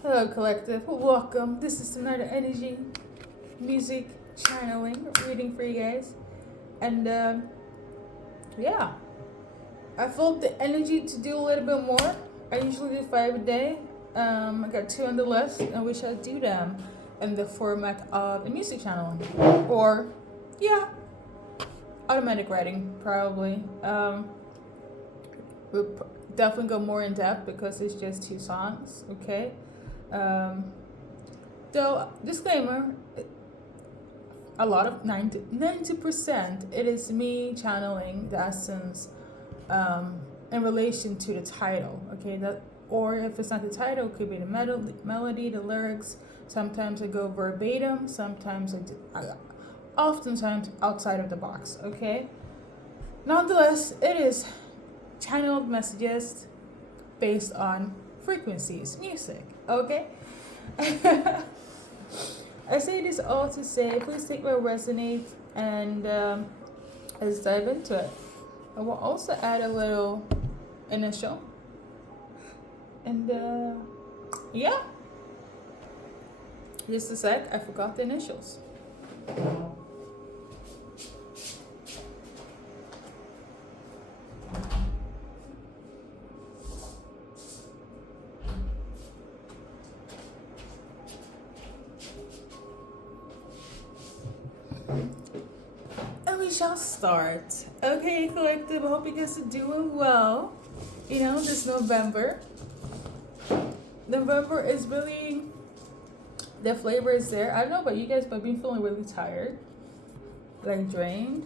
Hello, collective. Welcome. This is another energy music channeling reading for you guys. And yeah, I felt the energy to do a little bit more. I usually do 5 a day. I got 2 on the list, and we shall do them in the format of a music channeling. Or, yeah, automatic writing, probably. We'll definitely go more in depth because it's just 2 songs, okay? Though, disclaimer, a lot of 90% it is me channeling the essence in relation to the title, okay? That, or if it's not the title, it could be the melody, the lyrics. Sometimes I go verbatim, sometimes oftentimes outside of the box, okay? Nonetheless, it is channeled messages based on frequencies, music, okay? I say this all to say, please take what resonates and let's dive into it. I will also add a little initial. And yeah, just a sec, I forgot the initials. We shall start. Okay, collective, I hope you guys are doing well. You know, this November. November is really, the flavor is there. I don't know about you guys, but I've been feeling really tired. Like drained.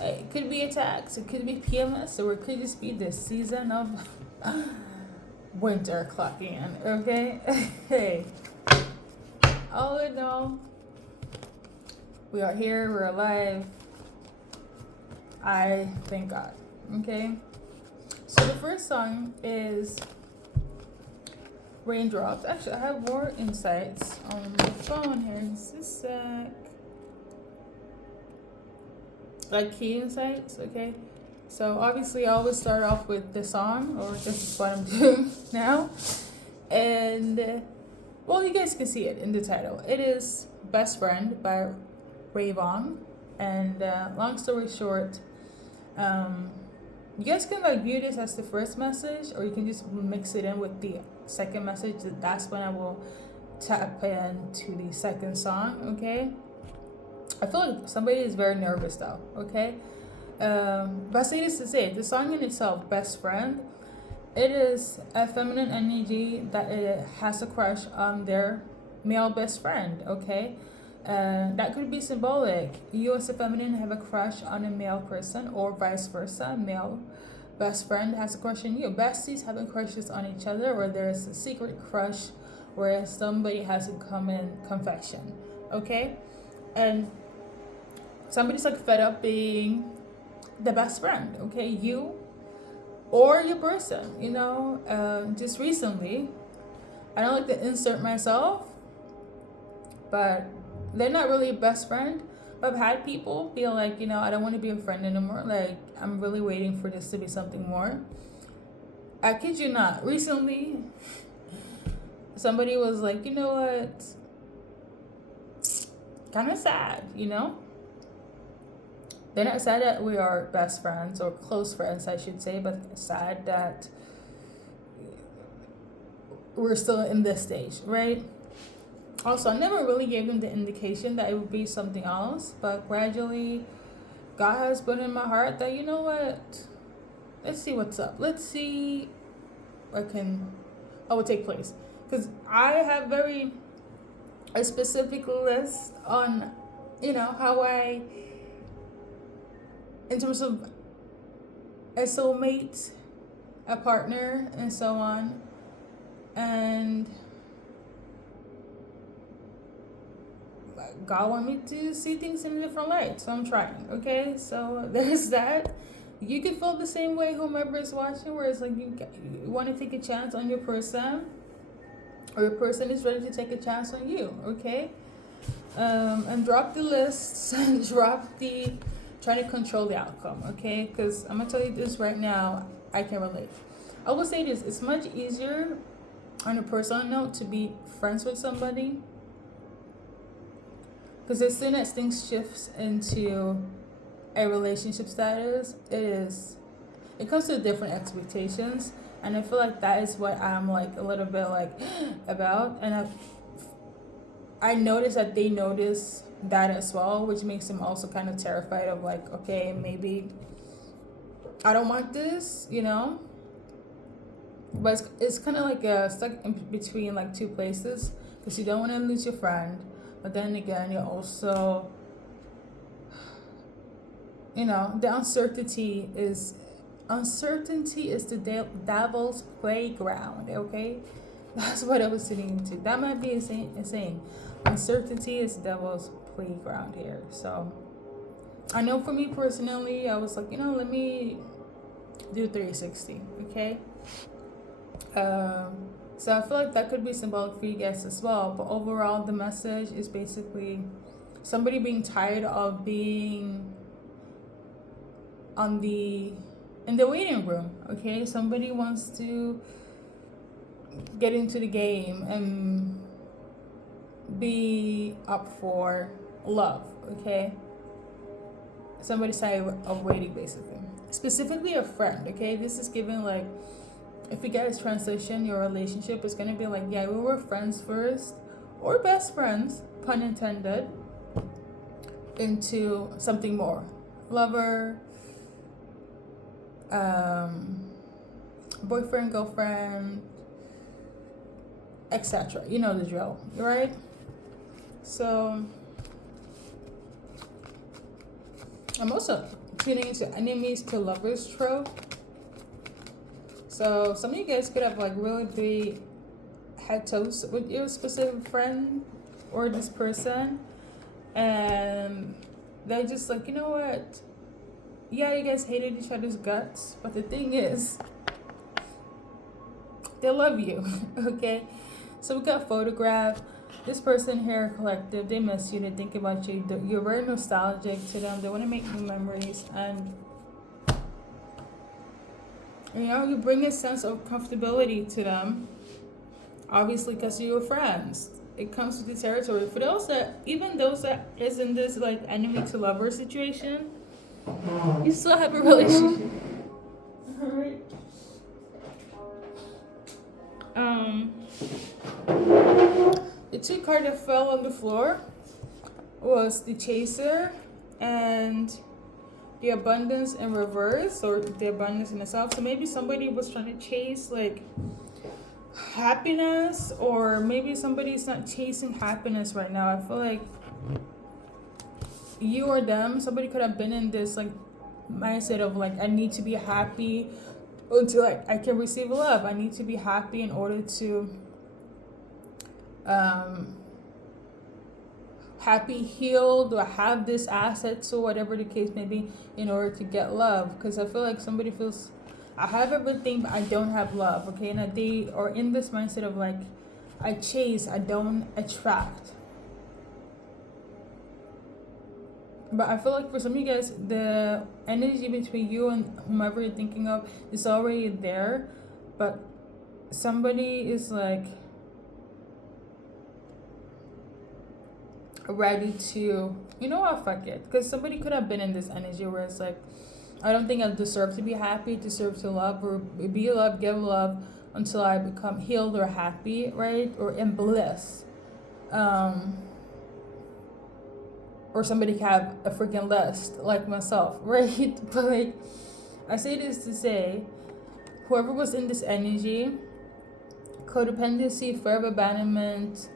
It could be attacks, it could be PMS, or it could just be this season of winter clocking in, okay? Hey. All in all, we are here, we're alive. I thank God. Okay? So the first song is Raindrops. Actually, I have more insights on my phone here. Just a sec. Like key insights, okay? So obviously I always start off with the song, or this is what I'm doing now. And well, you guys can see it in the title. It is Best Friend by Fck-ing. And long story short, you guys can like view this as the first message, or you can just mix it in with the second message. That's when I will tap into the second song, okay? I feel like somebody is very nervous though, okay? But I say this to say, the song in itself, Best Friend, it is a feminine energy that it has a crush on their male best friend, okay? That could be symbolic. You as a feminine have a crush on a male person, or vice versa. Male best friend has a crush on you. Besties having crushes on each other, or there's a secret crush where somebody has a common confession, okay? And somebody's like fed up being the best friend, okay? You or your person, you know? Just recently, I don't like to insert myself, but they're not really a best friend. But I've had people feel like, you know, I don't want to be a friend anymore. Like, I'm really waiting for this to be something more. I kid you not. Recently, somebody was like, you know what? Kind of sad, you know? They're not sad that we are best friends, or close friends, I should say, but sad that we're still in this stage, right? Also, I never really gave them the indication that it would be something else, but gradually, God has put in my heart that, you know what? Let's see what's up. Let's see what will take place. Because I have a specific list on, you know, how in terms of a soulmate, a partner, and so on. And God want me to see things in a different light, so I'm trying, okay? So there's that. You can feel the same way, whomever is watching, where it's like you want to take a chance on your person, or your person is ready to take a chance on you, okay? And drop the lists and try to control the outcome, okay? Because I'm going to tell you this right now, I can relate. I will say this, it's much easier on a personal note, to be friends with somebody. Because as soon as things shifts into a relationship status, it comes to different expectations, and I feel like that is what I'm like a little bit like about, and I notice that they notice that as well, which makes them also kind of terrified of like, okay, maybe I don't want this, you know. But it's kind of like stuck in between like two places, because you don't want to lose your friend, but then again you're also, you know, the uncertainty is the devil's playground. Okay, that's what I was sitting into. That might be insane. Uncertainty is the devil's playground here. So I know for me personally, I was like, you know, let me do 360. Okay. So I feel like that could be symbolic for you guys as well. But overall, the message is basically somebody being tired of being in the waiting room. Okay, somebody wants to get into the game and be up for love. Okay, somebody's tired of waiting, basically. Specifically a friend. Okay, this is given like, if you guys transition your relationship, it's gonna be like, yeah, we were friends first, or best friends, pun intended, into something more, lover, boyfriend, girlfriend, etc. You know the drill, right? So I'm also tuning into enemies to lovers trope. So some of you guys could have like really big head toes with your specific friend or this person, and they're just like, you know what? Yeah, you guys hated each other's guts, but the thing is, they love you. Okay, so we got photograph. This person here, collective, they miss you. They think about you. You're very nostalgic to them. They want to make new memories, and you know, you bring a sense of comfortability to them, obviously, because you're friends. It comes with the territory. For those that is in this like enemy to lover situation, you still have a relationship. Alright. The two cards that fell on the floor was the Chaser and the Abundance in reverse, or the Abundance in itself. So maybe somebody was trying to chase like happiness, or maybe somebody's not chasing happiness right now. I feel like you or them, somebody could have been in this like mindset of like, I need to be happy until like I can receive love. I need to be happy in order to happy, healed, or have this assets, or whatever the case may be, in order to get love. Because I feel like somebody feels, I have everything but I don't have love. Okay, and they are in this mindset of like, I chase, I don't attract. But I feel like for some of you guys, the energy between you and whomever you're thinking of is already there, but somebody is like ready to, you know what, fuck it. Because somebody could have been in this energy where it's like, I don't think I deserve to be happy, deserve to love, or be loved, give love until I become healed or happy, right? Or in bliss. Or somebody can have a freaking lust like myself, right? But like, I say this to say, whoever was in this energy, codependency, fear of abandonment,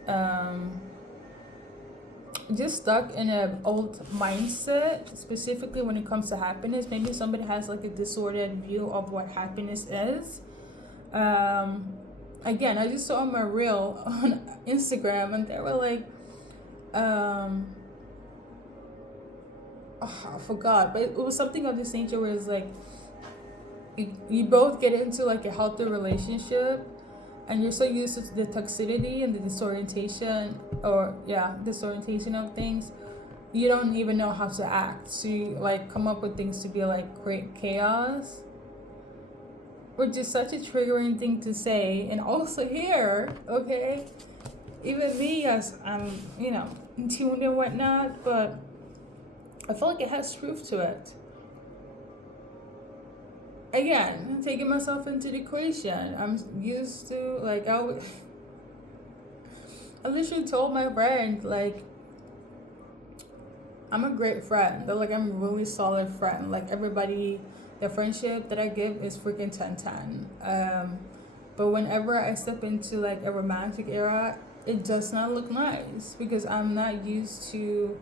just stuck in an old mindset, specifically when it comes to happiness. Maybe somebody has like a disordered view of what happiness is. Again, I just saw my reel on Instagram, and they were like, I forgot, but it was something of this nature where it's like, you both get into like a healthy relationship, and you're so used to the toxicity and the disorientation of things, you don't even know how to act. So you like come up with things to be like create chaos, which is such a triggering thing to say and also hear, okay? Even me, as I'm, in tune and whatnot, but I feel like it has truth to it. Again, taking myself into the equation, I'm used to, like, I literally told my friend, like, I'm a great friend. But, like, I'm a really solid friend. Like, everybody, the friendship that I give is freaking 10/10. But whenever I step into, like, a romantic era, it does not look nice because I'm not used to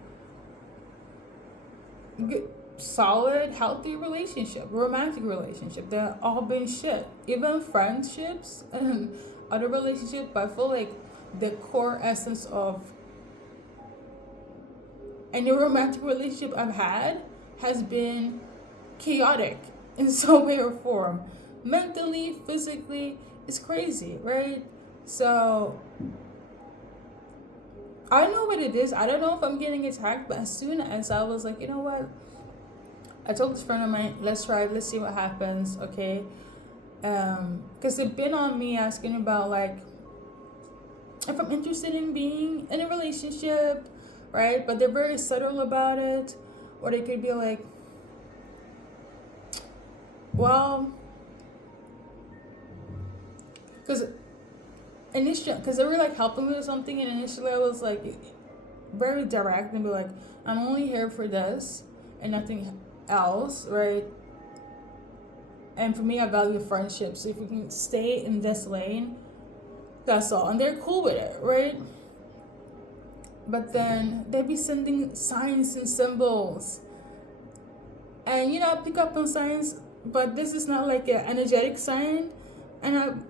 solid, healthy relationship, romantic relationship. They're all been shit. Even friendships and other relationships, but I feel like the core essence of any romantic relationship I've had has been chaotic in some way or form. Mentally, physically, it's crazy, right? So I know what it is. I don't know if I'm getting attacked, but as soon as I was like, you know what? I told this friend of mine, let's try it, let's see what happens, okay? Because they've been on me asking about, like, if I'm interested in being in a relationship, right? But they're very subtle about it. Or they could be like, well, because they were like helping me with something, and initially I was like very direct and be like, I'm only here for this and nothing else, right? And for me, I value friendships. So if we can stay in this lane, that's all. And they're cool with it, right? But then they'd be sending signs and symbols. And, I pick up on signs, but this is not like an energetic sign. And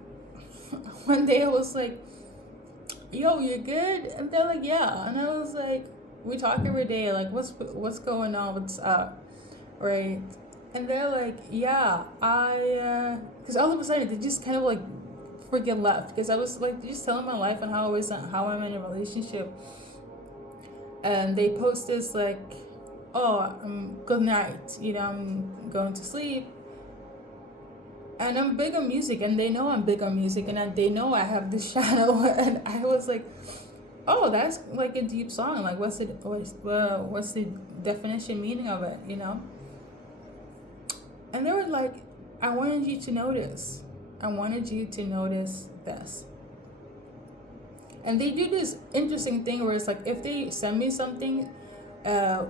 one day I was like, yo, you good? And they're like, yeah. And I was like, we talk every day. Like, what's going on? What's up? Right? And they're like, yeah, because all of a sudden they just kind of like freaking left. Because I was like just telling my life and how I'm in a relationship. And they post this like, oh, good night. I'm going to sleep. And I'm big on music, and they know I'm big on music, and they know I have this channel. And I was like, oh, that's like a deep song. Like, what's the definition, meaning of it, And they were like, I wanted you to notice. I wanted you to notice this. And they do this interesting thing where it's like, if they send me something,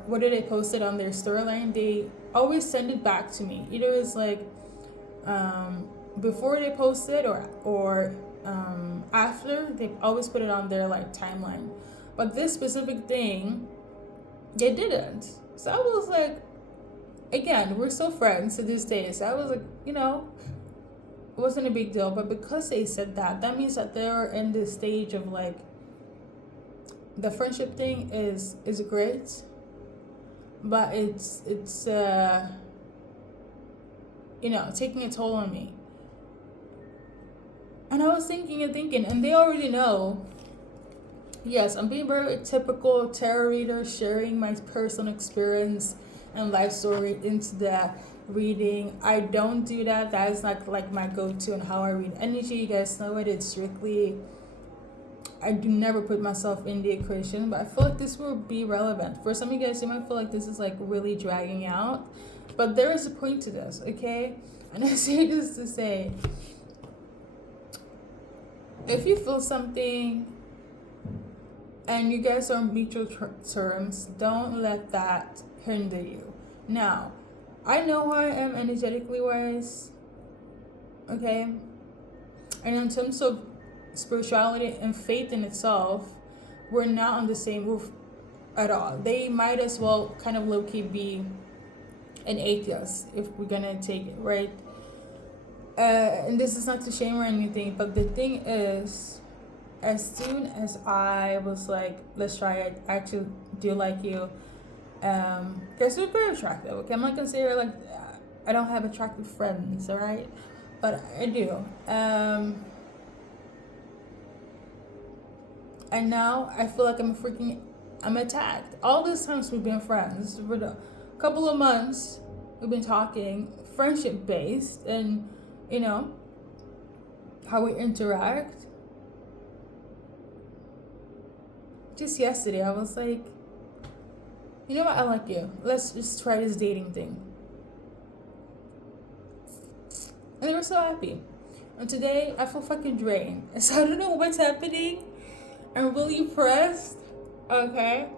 whether they post it on their storyline, they always send it back to me. Either it's like, before they post it or after, they always put it on their like timeline. But this specific thing, they didn't. So I was like, again, we're still friends to this day. So I was like, it wasn't a big deal. But because they said that means that they're in this stage of like, the friendship thing is great, but it's taking a toll on me. And I was thinking, and they already know. Yes, I'm being very typical tarot reader, sharing my personal experience and life story into the reading. I don't do that. That is not like my go-to and how I read energy. You guys know it. It's strictly, I do never put myself in the equation, but I feel like this will be relevant. For some of you guys, you might feel like this is like really dragging out, but there is a point to this, okay? And I say this to say, if you feel something and you guys are on mutual terms, don't let that hinder you. Now, I know who I am energetically wise, okay? And in terms of spirituality and faith in itself, we're not on the same roof at all. They might as well kind of low-key be an atheist if we're gonna take it, right? And this is not to shame or anything, but the thing is, as soon as I was like, let's try it, I actually do like you, guys are very attractive, okay? I'm not gonna say like I don't have attractive friends, alright? But I do. And now I feel like I'm attacked. All this times we've been friends, for a couple of months we've been talking, friendship based, and you know, how we interact. Just yesterday, I was like, you know what, I like you. Let's just try this dating thing. And they were so happy. And today, I feel fucking drained. And so I don't know what's happening. I'm really pressed. Okay?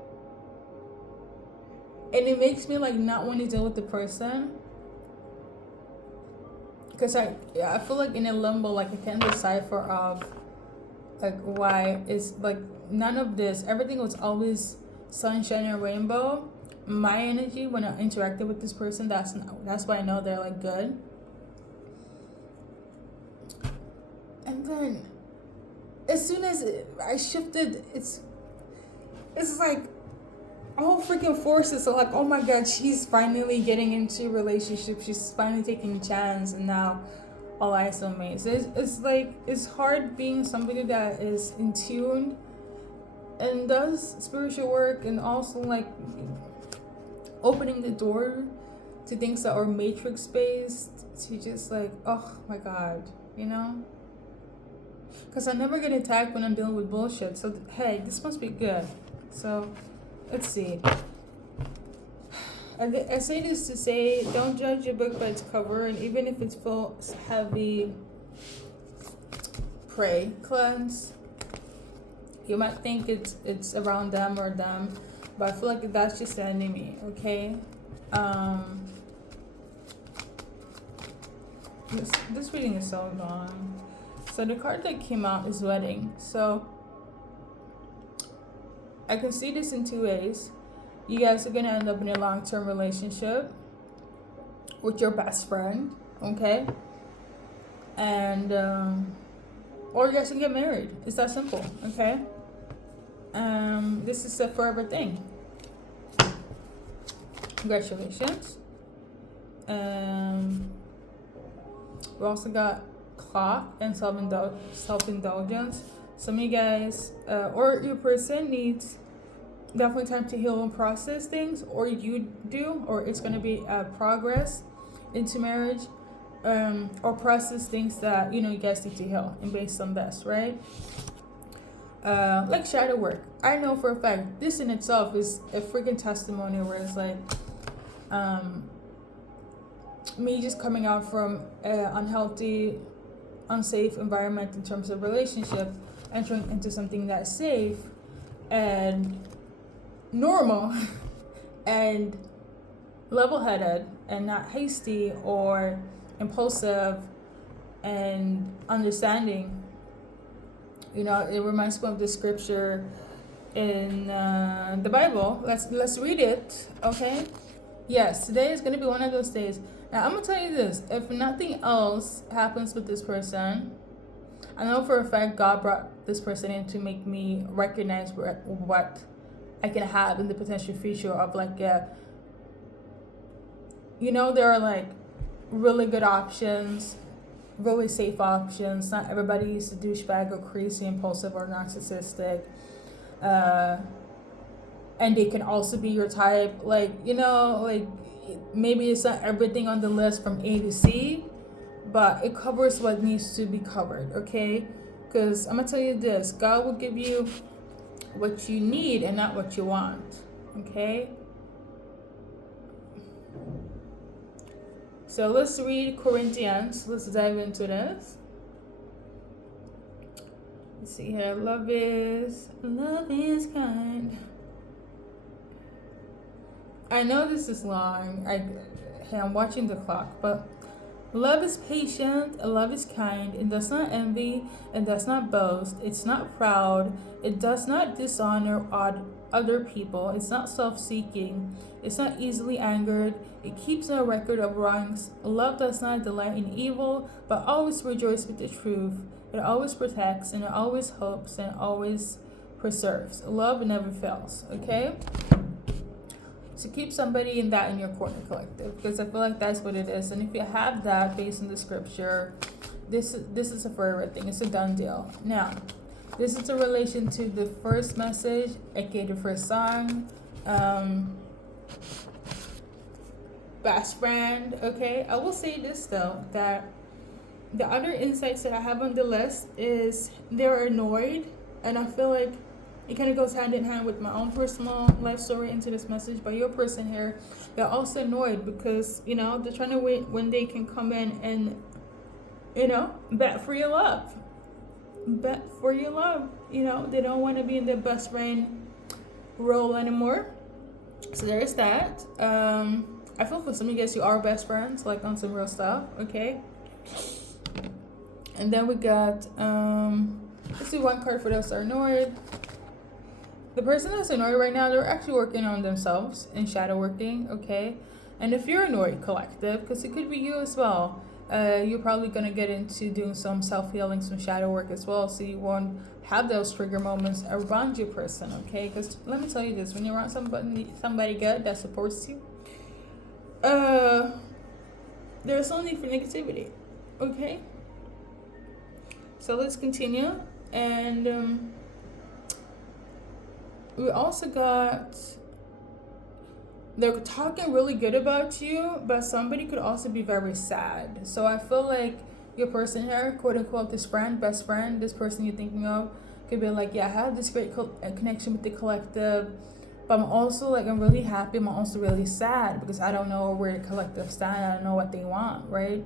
And it makes me like not want to deal with the person. Because I feel like in a limbo, like I can't decipher of like why is like none of this. Everything was always sunshine and rainbow. My energy when I interacted with this person, that's why I know they're like good. And then as soon as I shifted, it's like all freaking forces are like, oh my god, she's finally getting into a relationship, she's finally taking a chance, and now all eyes on me. So it's like, it's hard being somebody that is in tune and does spiritual work, and also like opening the door to things that are matrix based, to just like, oh my god, you know? Because I never get attacked when I'm dealing with bullshit. So, hey, this must be good. So, let's see. I say this to say, don't judge a book by its cover. And even if it's full heavy, pray, cleanse. You might think it's around them or them. But I feel like that's just the enemy, okay? This reading is so long. So the card that came out is wedding. So I can see this in two ways. You guys are going to end up in a long-term relationship with your best friend, okay? And, or you guys can get married. It's that simple, okay? This is a forever thing. Congratulations. We also got clock and self-indulgence. Some of you guys or your person needs definitely time to heal and process things, or you do, or it's going to be progress into marriage, or process things that you guys need to heal, and based on this, right? Like shadow work. I know for a fact this in itself is a freaking testimony where it's like me just coming out from an unhealthy, unsafe environment in terms of relationship, entering into something that's safe and normal and level-headed and not hasty or impulsive and understanding. It reminds me of the scripture in the Bible. Let's read it, okay? Yes, today is going to be one of those days. Now, I'm going to tell you this. If nothing else happens with this person, I know for a fact God brought this person in to make me recognize what I can have in the potential future of like, there are like really good options, really safe options. Not everybody is a douchebag or crazy, impulsive, or narcissistic. And they can also be your type. Like, maybe it's not everything on the list from A to C, but it covers what needs to be covered, okay? Because I'm going to tell you this. God will give you what you need and not what you want, okay? So let's read Corinthians. Let's dive into this. Let's see here. Love is kind. I know this is long. I'm watching the clock, but love is patient, love is kind, it does not envy, it does not boast, it's not proud, it does not dishonor other people, it's not self-seeking, it's not easily angered, it keeps no record of wrongs. Love does not delight in evil, but always rejoices with the truth. It always protects, and it always hopes, and it always preserves. Love never fails, okay? So keep somebody in your corner collective, because I feel like that's what it is. And if you have that based on the scripture, this is a forever thing. It's a done deal. Now, this is in relation to the first message, aka the first song, best friend. Okay, I will say this though, that the other insights that I have on the list is they're annoyed, and I feel like it kind of goes hand in hand with my own personal life story into this message. But your person here, they're also annoyed because, you know, they're trying to wait when they can come in and, you know, bet for your love. Bet for your love. You know, they don't want to be in their best friend role anymore. So there's that. I feel for some of you guys, you are best friends, like on some real stuff, okay? And then we got, let's do one card for those that are annoyed. The person that's annoyed right now, they're actually working on themselves and shadow working, okay? And if you're annoyed collective, because it could be you as well, you're probably going to get into doing some self-healing, some shadow work as well, so you won't have those trigger moments around your person, okay? Because let me tell you this, when you're around somebody good that supports you, there's no need for negativity, okay? So let's continue. And we also got, they're talking really good about you, but somebody could also be very sad. So I feel like your person here, quote unquote, this friend, best friend, this person you're thinking of, could be like, yeah, I have this great connection with the collective, but I'm also like, I'm really happy, I'm also really sad because I don't know where the collective stand, I don't know what they want, right?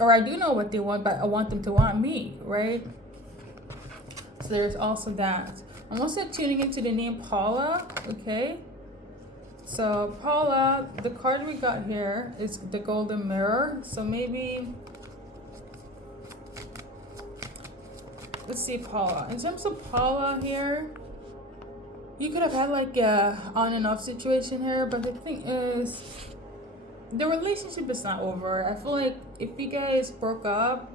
Or I do know what they want, but I want them to want me, right? So there's also that. I'm also tuning into the name Paula, okay? So Paula, the card we got here is the Golden Mirror. So maybe, let's see Paula. In terms of Paula here, you could have had like a on and off situation here, but the thing is, the relationship is not over. I feel like if you guys broke up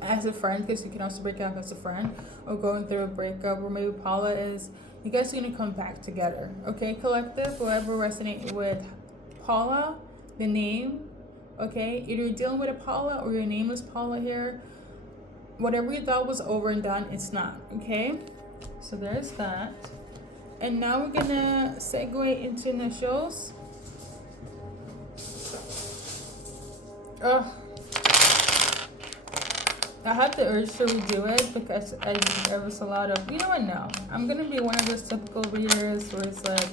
as a friend, because you can also break up as a friend, or going through a breakup, or maybe Paula is, you guys are going to come back together, okay, collective? Whoever resonates with Paula, the name, okay, either you're dealing with a Paula or your name is Paula here. Whatever you thought was over and done, it's not, okay? So there's that. And now we're going to segue into initials. I have the urge to redo it because there was a lot of, you know what, no. I'm going to be one of those typical readers where it's like,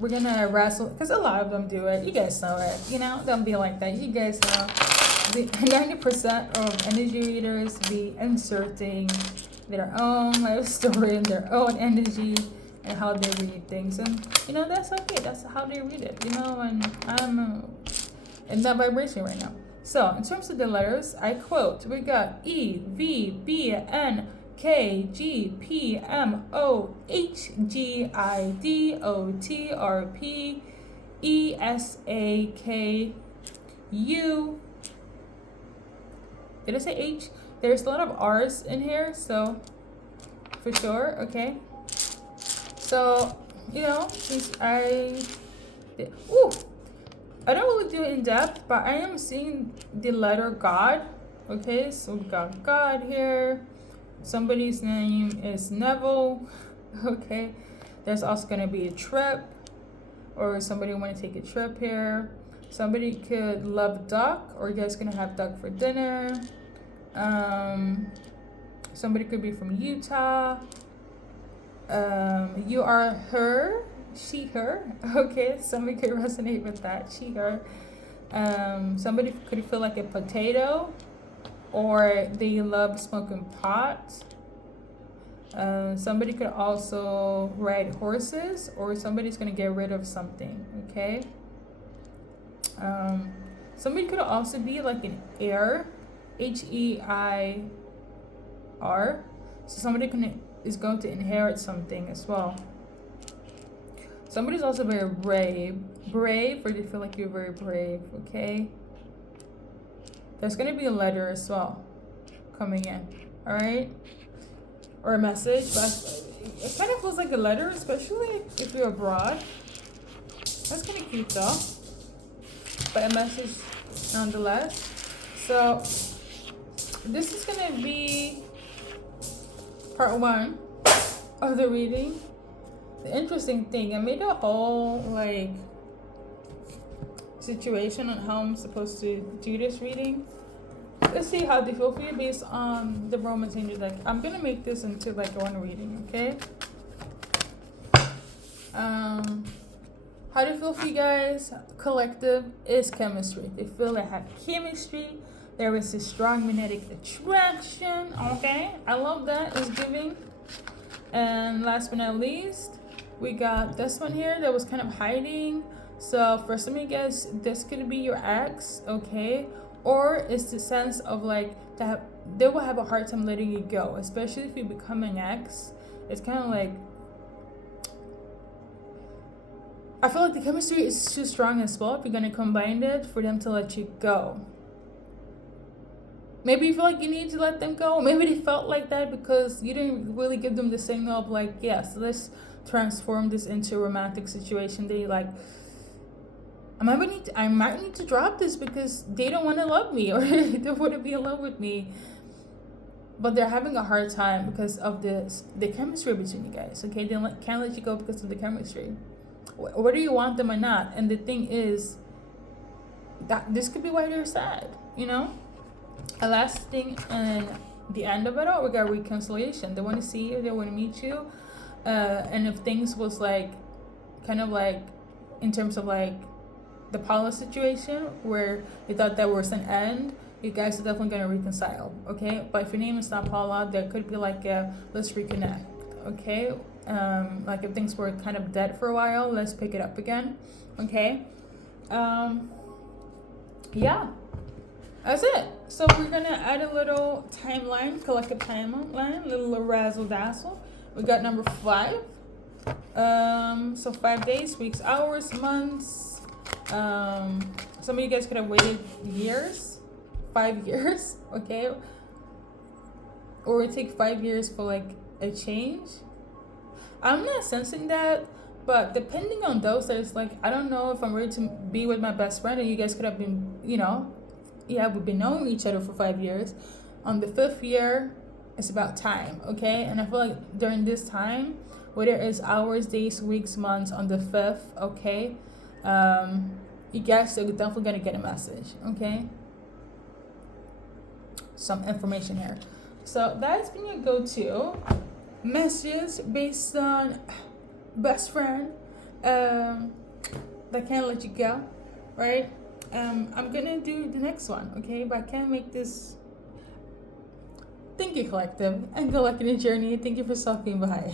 we're going to wrestle, because a lot of them do it. You guys know it, you know, don't be like that. You guys know, the 90% of energy readers be inserting their own life story and their own energy and how they read things. And, you know, that's okay. That's how they read it, you know, and I'm in that vibration right now. So, in terms of the letters, I quote, we got E, V, B, N, K, G, P, M, O, H, G, I, D, O, T, R, P, E, S, A, K, U. Did I say H? There's a lot of R's in here, so for sure, okay. So, you know, since I don't really do it in depth, but I am seeing the letter God. Okay, so we got God here. Somebody's name is Neville. Okay, there's also gonna be a trip, or somebody want to take a trip here. Somebody could love duck, or you guys gonna have duck for dinner. Somebody could be from Utah. You are her. She, her. Okay, somebody could resonate with that. She, her. Somebody could feel like a potato, or they love smoking pot. Somebody could also ride horses, or somebody's gonna get rid of something. Okay. Somebody could also be like an heir, H-E-I-R. So somebody is going to inherit something as well. Somebody's also very brave, or they feel like you're very brave, okay? There's going to be a letter as well coming in, all right? Or a message, but it kind of feels like a letter, especially if you're abroad. That's kind of cute though, but a message nonetheless. So this is going to be part 1 of the reading. The interesting thing, I made a whole like situation on how I'm supposed to do this reading. Let's see how they feel for you based on the Romance Angel deck. I'm gonna make this into like one reading, okay? How do you feel for you guys? Collective is chemistry. They feel they have chemistry. There is a strong magnetic attraction, okay? I love that. It's giving. And last but not least, we got this one here that was kind of hiding. So for some of you guys, this could be your ex, okay? Or it's the sense of like that they will have a hard time letting you go, especially if you become an ex. It's kind of like, I feel like the chemistry is too strong as well if you're gonna combine it for them to let you go. Maybe you feel like you need to let them go. Maybe they felt like that because you didn't really give them the signal of like, yes, let's transform this into a romantic situation. They like, I might need to drop this because they don't want to love me or they don't want to be in love with me. But they're having a hard time because of the chemistry between you guys. Okay, they can't let you go because of the chemistry. Whether you want them or not. And the thing is that this could be why they're sad, you know? A last thing, and the end of it all, we got reconciliation. They want to see you, they want to meet you, and if things was like kind of like in terms of like the Paula situation where you thought that was an end, you guys are definitely going to reconcile, okay? But if your name is not Paula, there could be like a let's reconnect, okay? Like if things were kind of dead for a while, let's pick it up again, okay? Yeah, that's it. So we're gonna add a little timeline, collective timeline, a little razzle dazzle. We got number 5. So 5 days, weeks, hours, months. Some of you guys could have waited years, 5 years, okay? Or it take 5 years for like a change. I'm not sensing that, but depending on those, there's like, I don't know if I'm ready to be with my best friend, and you guys could have been, you know, yeah, we've been knowing each other for 5 years. On the 5th year, it's about time, okay? And I feel like during this time, whether it's hours, days, weeks, months, on the 5th, okay, you guys are definitely gonna get a message, okay? Some information here. So that's been your go-to messages based on best friend that can't let you go, right? I'm gonna do the next one, okay? But I can't make this. Thank you, collective, and good luck in your journey. Thank you for stopping by.